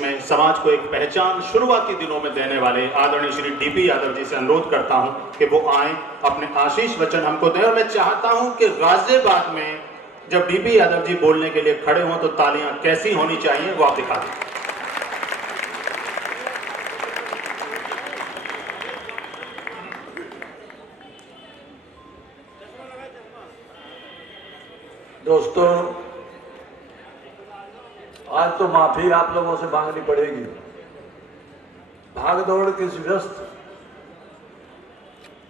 में समाज को एक पहचान शुरुआती दिनों में देने वाले आदरणीय श्री डीपी यादव जी से अनुरोध करता हूं कि वो आए, अपने आशीष वचन हमको दें। और मैं चाहता हूं कि गाजियाबाद में जब डीपी यादव जी बोलने के लिए खड़े हों तो तालियां कैसी होनी चाहिए वो आप दिखा दें। दोस्तों, आज तो माफी आप लोगों से मांगनी पड़ेगी। भागदौड़ की इस व्यस्त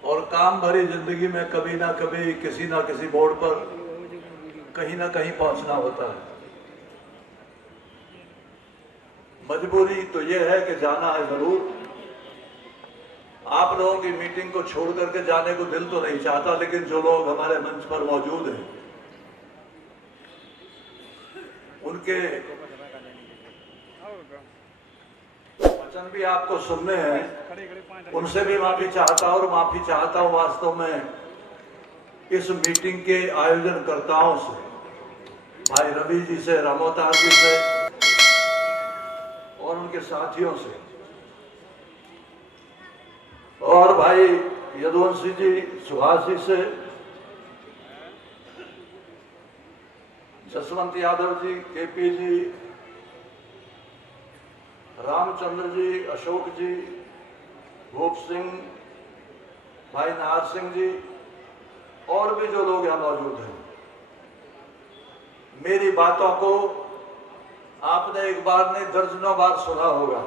और काम भरी जिंदगी में कभी ना कभी किसी ना किसी मोड़ पर कहीं ना कहीं पहुंचना होता है। मजबूरी तो यह है कि जाना है जरूर। आप लोगों की मीटिंग को छोड़ करके जाने को दिल तो नहीं चाहता, लेकिन जो लोग हमारे मंच पर मौजूद हैं उनके वचन भी आपको सुनने हैं, उनसे भी माफी चाहता हूं। और माफी चाहता हूं वास्तव में इस मीटिंग के आयोजनकर्ताओं से, भाई रवि जी से, रामोतार जी से और उनके साथियों से, और भाई यदुवंशी जी, सुभाष जी से, जसवंत यादव जी, केपी जी, रामचंद्र जी, अशोक जी, भूप सिंह, भाई नाहर सिंह जी और भी जो लोग यहां मौजूद हैं। मेरी बातों को आपने एक बार नहीं दर्जनों बार सुना होगा।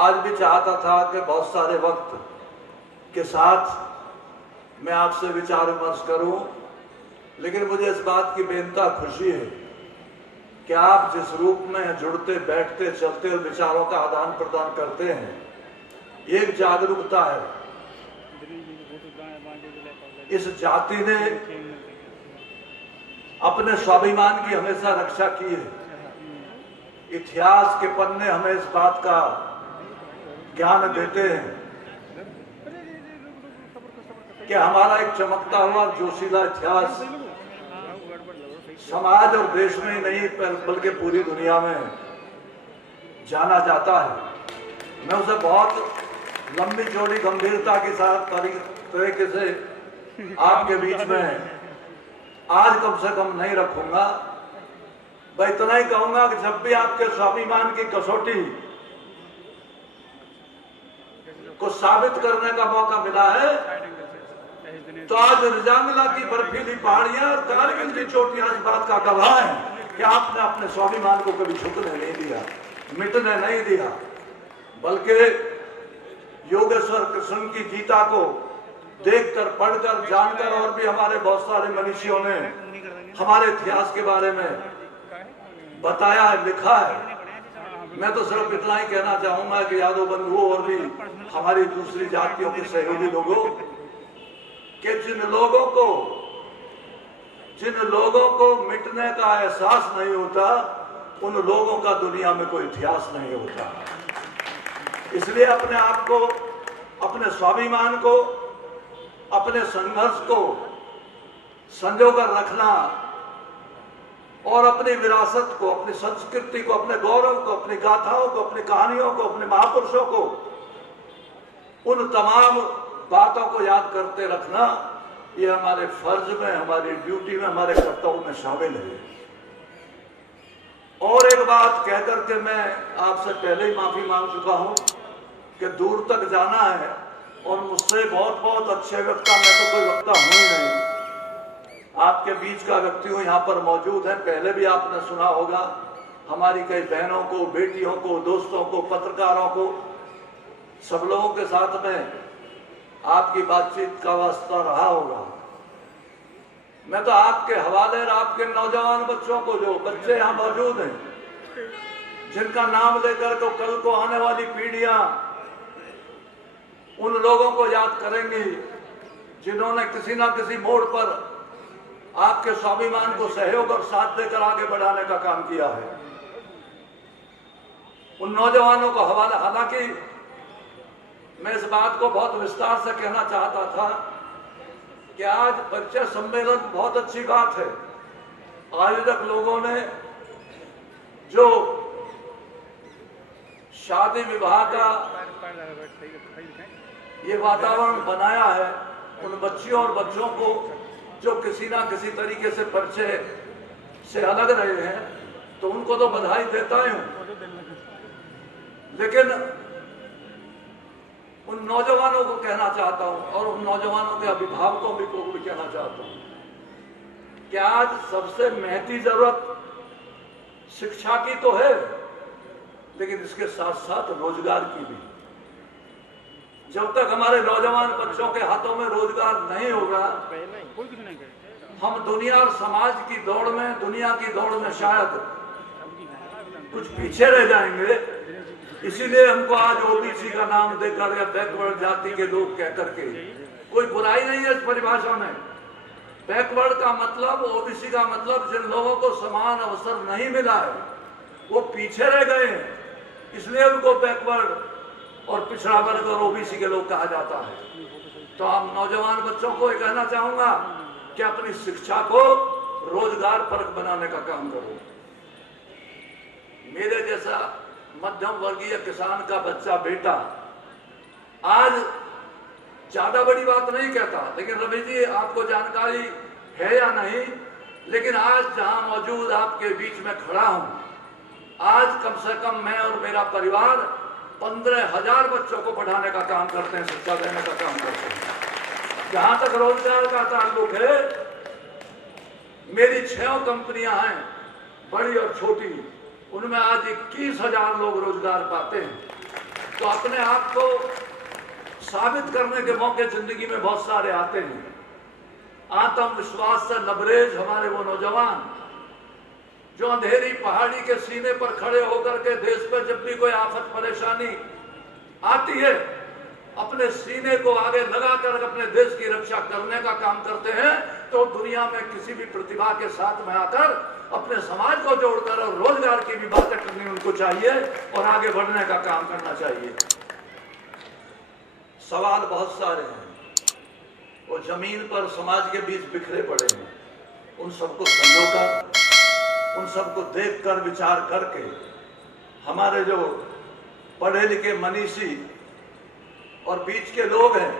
आज भी चाहता था कि बहुत सारे वक्त के साथ मैं आपसे विचार विमर्श करूं, लेकिन मुझे इस बात की बेनता खुशी है कि आप जिस रूप में जुड़ते, बैठते, चलते और विचारों का आदान प्रदान करते हैं, एक जागरूकता है। इस जाति ने अपने स्वाभिमान की हमेशा रक्षा की है। इतिहास के पन्ने हमें इस बात का ज्ञान देते हैं कि हमारा एक चमकता हुआ जोशीला इतिहास समाज और देश में ही नहीं बल्कि पूरी दुनिया में जाना जाता है। मैं उसे बहुत लंबी चौड़ी गंभीरता के साथ तरीके से आपके बीच में आज कम से कम नहीं रखूंगा। मैं इतना ही कहूंगा कि जब भी आपके स्वाभिमान की कसौटी को साबित करने का मौका मिला है तो आज रिजांगला की बर्फीली पहाड़ियां और कारगिल की चोटियां इस बात का गवाह है कि आपने अपने स्वाभिमान को कभी झुकने नहीं दिया, मिटने नहीं दिया, बल्कि योगेश्वर कृष्ण की गीता को देखकर, पढ़कर, जानकर और भी हमारे बहुत सारे मनीषियों ने हमारे इतिहास के बारे में बताया है, लिखा है। मैं तो सिर्फ इतना ही कहना चाहूंगा कि यादव बंधुओं और भी हमारी दूसरी जातियों के सहयोगी लोगों कि जिन लोगों को मिटने का एहसास नहीं होता, उन लोगों का दुनिया में कोई इतिहास नहीं होता। इसलिए अपने आप को, अपने स्वाभिमान को, अपने संघर्ष को संजोकर रखना और अपनी विरासत को, अपनी संस्कृति को, अपने गौरव को, अपनी गाथाओं को, अपनी कहानियों को, अपने महापुरुषों को, उन तमाम बातों को याद करते रखना, ये हमारे फर्ज में, हमारी ड्यूटी में, हमारे कर्तव्य में शामिल है। और एक बात कहकर के मैं आपसे पहले ही माफी मांग चुका हूं कि दूर तक जाना है और मुझसे बहुत बहुत अच्छे वक्ता, मैं तो कोई वक्ता हूं ही नहीं, आपके बीच का व्यक्ति हूं, यहाँ पर मौजूद है। पहले भी आपने सुना होगा हमारी कई बहनों को, बेटियों को, दोस्तों को, पत्रकारों को, सब लोगों के साथ में आपकी बातचीत का वास्ता रहा होगा। मैं तो आपके हवाले और आपके नौजवान बच्चों को, जो बच्चे यहाँ मौजूद हैं, जिनका नाम लेकर तो कल को आने वाली पीढ़ियां उन लोगों को याद करेंगी जिन्होंने किसी ना किसी मोड़ पर आपके स्वाभिमान को सहयोग और साथ देकर आगे बढ़ाने का काम किया है। उन नौजवानों को हवाला, हालांकि मैं इस बात को बहुत विस्तार से कहना चाहता था कि आज परिचय सम्मेलन बहुत अच्छी बात है। आयोजक लोगों ने जो शादी विवाह का ये वातावरण बनाया है उन बच्चियों और बच्चों को जो किसी ना किसी तरीके से परिचय से अलग रहे हैं, तो उनको तो बधाई देता ही हूं, लेकिन उन नौजवानों को कहना चाहता हूं और उन नौजवानों के अभिभावकों को भी कहना चाहता हूं कि आज सबसे महती जरूरत शिक्षा की तो है, लेकिन इसके साथ साथ रोजगार की भी। जब तक हमारे नौजवान बच्चों के हाथों में रोजगार नहीं होगा, हम दुनिया और समाज की दौड़ में, दुनिया की दौड़ में शायद कुछ पीछे रह जाएंगे। इसीलिए हमको आज ओबीसी का नाम देकर या बैकवर्ड जाति के लोग कह करके, कोई बुराई नहीं है इस परिभाषा में। बैकवर्ड का मतलब, ओबीसी का मतलब जिन लोगों को समान अवसर नहीं मिला है, वो पीछे रह गए हैं, इसलिए उनको बैकवर्ड और पिछड़ा वर्ग और ओबीसी के लोग कहा जाता है। तो हम नौजवान बच्चों को ये कहना चाहूंगा कि अपनी शिक्षा को रोजगार परक बनाने का काम करो। मेरे जैसा मध्यम वर्गीय किसान का बच्चा बेटा आज ज्यादा बड़ी बात नहीं कहता, लेकिन रवि जी आपको जानकारी है या नहीं, लेकिन आज जहां मौजूद आपके बीच में खड़ा हूं, आज कम से कम मैं और मेरा परिवार 15,000 बच्चों को पढ़ाने का काम करते हैं, शिक्षा देने का काम करते हैं। जहां तक रोजगार का ताल्लुक है, मेरी 6 कंपनियां हैं, बड़ी और छोटी, उनमें आज 21,000 लोग रोजगार पाते हैं। तो अपने आप को साबित करने के मौके जिंदगी में बहुत सारे आते हैं। आत्मविश्वास से लबरेज हमारे वो नौजवान जो अंधेरी पहाड़ी के सीने पर खड़े होकर के देश पर जब भी कोई आफत परेशानी आती है, अपने सीने को आगे लगाकर अपने देश की रक्षा करने का काम करते हैं। तो दुनिया में किसी भी प्रतिभा के साथ में आकर अपने समाज को जोड़कर और रोजगार की भी बातें करनी उनको चाहिए और आगे बढ़ने का काम करना चाहिए। सवाल बहुत सारे हैं, वो जमीन पर समाज के बीच बिखरे पड़े हैं, उन सबको संजोकर, उन सबको देखकर विचार करके हमारे जो पढ़े लिखे मनीषी और बीच के लोग हैं,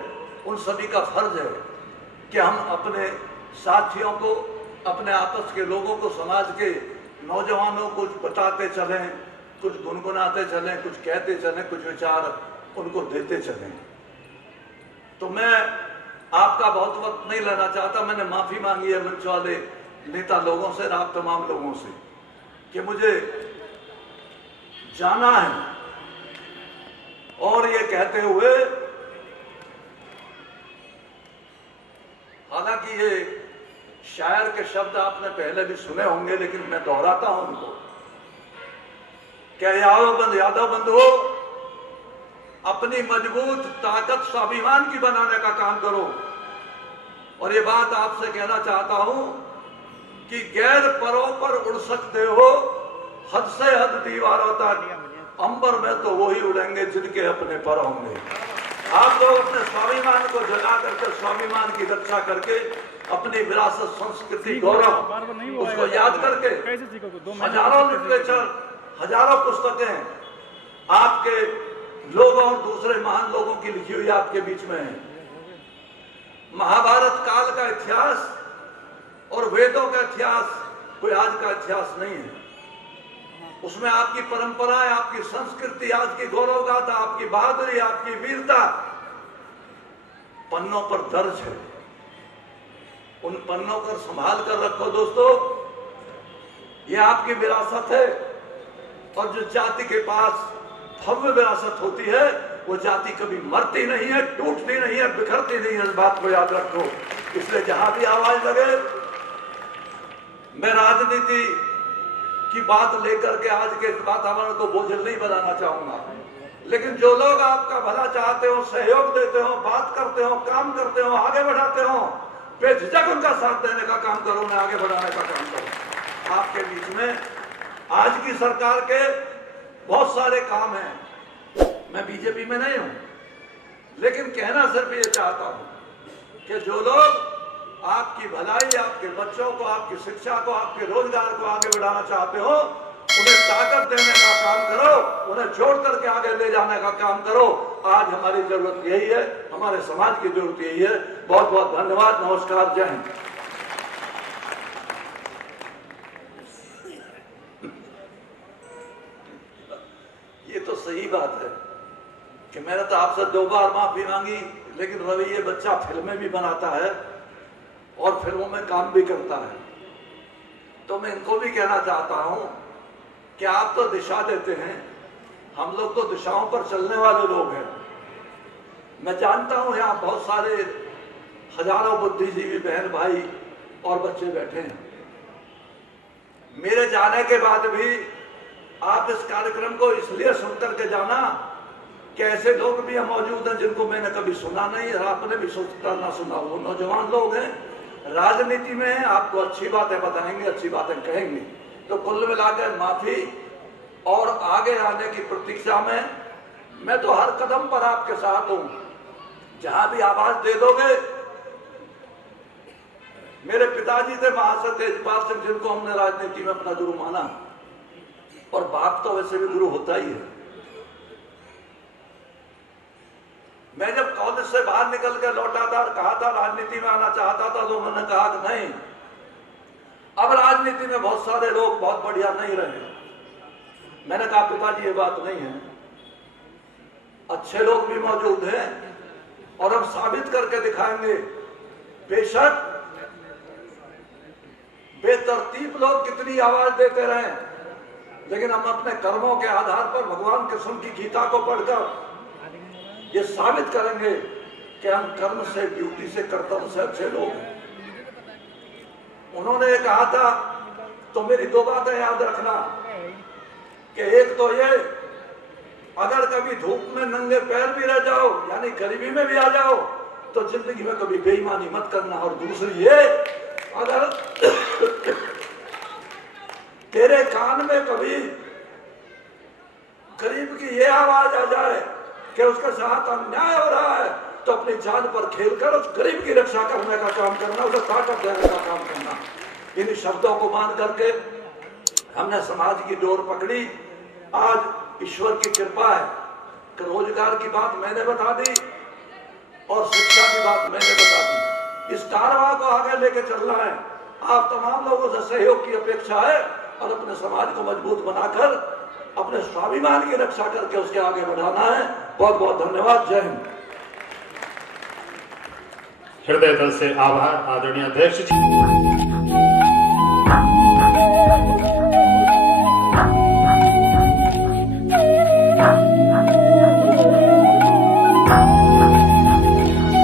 उन सभी का फर्ज है कि हम अपने साथियों को, अपने आपस के लोगों को, समाज के नौजवानों को कुछ बताते चलें, कुछ गुनगुनाते चलें, कुछ कहते चलें, कुछ विचार उनको देते चलें। तो मैं आपका बहुत वक्त नहीं लेना चाहता। मैंने माफी मांगी है मंच वाले नेता लोगों से, आप तमाम लोगों से, कि मुझे जाना है, और ये कहते हुए, हालांकि ये शायर के शब्द आपने पहले भी सुने होंगे, लेकिन मैं दोहराता हूं उनको। क्या यादव बंधु, अपनी मजबूत ताकत स्वाभिमान की बनाने का काम करो। और ये बात आपसे कहना चाहता हूं कि गैर परों पर उड़ सकते हो, हद से हद दीवारों तक, अंबर में तो वही उड़ेंगे जिनके अपने पर होंगे। आप लोग अपने स्वाभिमान को जगा करके, स्वाभिमान की रक्षा करके, अपनी विरासत, संस्कृति, गौरव उसको याद करके, हजारों लिटरेचर, हजारों पुस्तकें आपके लोगों और दूसरे महान लोगों की लिखी हुई आपके बीच में है। महाभारत काल का इतिहास और वेदों का इतिहास कोई आज का इतिहास नहीं है। उसमें आपकी परंपराएं, आपकी संस्कृति, आज की गौरव गाथा, आपकी बहादुरी, आपकी वीरता पन्नों पर दर्ज है। उन पन्नों को संभाल कर रखो दोस्तों, ये आपकी विरासत है। और जो जाति के पास भव्य विरासत होती है, वो जाति कभी मरती नहीं है, टूटती नहीं है, बिखरती नहीं है, इस बात को याद रखो। इसलिए जहां भी आवाज लगे, मैं राजनीति की बात लेकर के आज के वातावरण को बोझिल नहीं बनाना चाहूंगा, लेकिन जो लोग आपका भला चाहते हो, सहयोग देते हो, बात करते हो, काम करते हो, आगे बढ़ाते हो, बेझिझक उनका साथ देने का काम करो, उन्हें आगे बढ़ाने का काम करो। आपके बीच में आज की सरकार के बहुत सारे काम हैं। मैं बीजेपी में नहीं हूं, लेकिन कहना सिर्फ ये चाहता हूं कि जो लोग आपकी भलाई, आपके बच्चों को, आपकी शिक्षा को, आपके रोजगार को आगे बढ़ाना चाहते हो, उन्हें ताकत देने का काम करो, उन्हें छोड़ करके आगे ले जाने का काम करो। आज हमारी जरूरत यही है, हमारे समाज की जरूरत यही है। बहुत बहुत धन्यवाद, नमस्कार, जय हिंद। ये तो सही बात है कि मैंने तो आपसे 2 बार माफी मांगी, लेकिन रवि ये बच्चा फिल्में भी बनाता है और फिल्मों में काम भी करता है। तो मैं इनको भी कहना चाहता हूं कि आप तो दिशा देते हैं, हम लोग तो दिशाओं पर चलने वाले लोग हैं। मैं जानता हूं यहाँ बहुत सारे हजारों बुद्धिजीवी बहन भाई और बच्चे बैठे हैं। मेरे जाने के बाद भी आप इस कार्यक्रम को इसलिए सुनकर के जाना कि ऐसे लोग भी मौजूद हैं जिनको मैंने कभी सुना नहीं और आपने भी सोचता ना सुना। वो नौजवान लोग हैं, राजनीति में हैं, आपको अच्छी बातें बताएंगे, अच्छी बातें कहेंगे। तो कुल मिलाकर माफी और आगे आने की प्रतीक्षा में मैं तो हर कदम पर आपके साथ हूं। जहां भी आवाज दे दोगे, मेरे पिताजी थे महाशय तेजपाल सिंह, जिनको हमने राजनीति में अपना गुरु माना, और बाप तो वैसे भी गुरु होता ही है। मैं जब कॉलेज से बाहर निकल कर लौटा था और कहा था राजनीति में आना चाहता था, तो उन्होंने कहा कि नहीं, अब राजनीति में बहुत सारे लोग बहुत बढ़िया नहीं रहे। मैंने कहा पिताजी ये बात नहीं है, अच्छे लोग भी मौजूद हैं और हम साबित करके दिखाएंगे। बेशक बेतरतीब लोग कितनी आवाज देते रहे, लेकिन हम अपने कर्मों के आधार पर भगवान कृष्ण की गीता को पढ़कर ये साबित करेंगे कि हम कर्म से, ड्यूटी से, कर्तव्य से अच्छे लोग हैं। उन्होंने कहा था, तो मेरी 2 बातें याद रखना कि एक तो ये, अगर कभी धूप में नंगे पैर भी रह जाओ, यानी गरीबी में भी आ जाओ, तो जिंदगी में कभी बेईमानी मत करना। और दूसरी ये, अगर तेरे कान में कभी गरीब की ये आवाज आ जाए कि उसके साथ अन्याय हो रहा है, तो अपनी जान पर खेलकर उस गरीब की रक्षा करने का काम करना, उसे ताकत देने का काम करना। इन शब्दों को मान करके हमने समाज की डोर पकड़ी। आज ईश्वर की कृपा है कि रोजगार की बात मैंने बता दी और शिक्षा की बात मैंने बता दी। इस कारवां को आगे लेके चलना है। आप तमाम लोगों से सहयोग की अपेक्षा है और अपने समाज को मजबूत बनाकर अपने स्वाभिमान की रक्षा करके उसके आगे बढ़ाना है। बहुत बहुत धन्यवाद, जय हिंद। हृदय तल से आभार आदरणीय अध्यक्ष जी।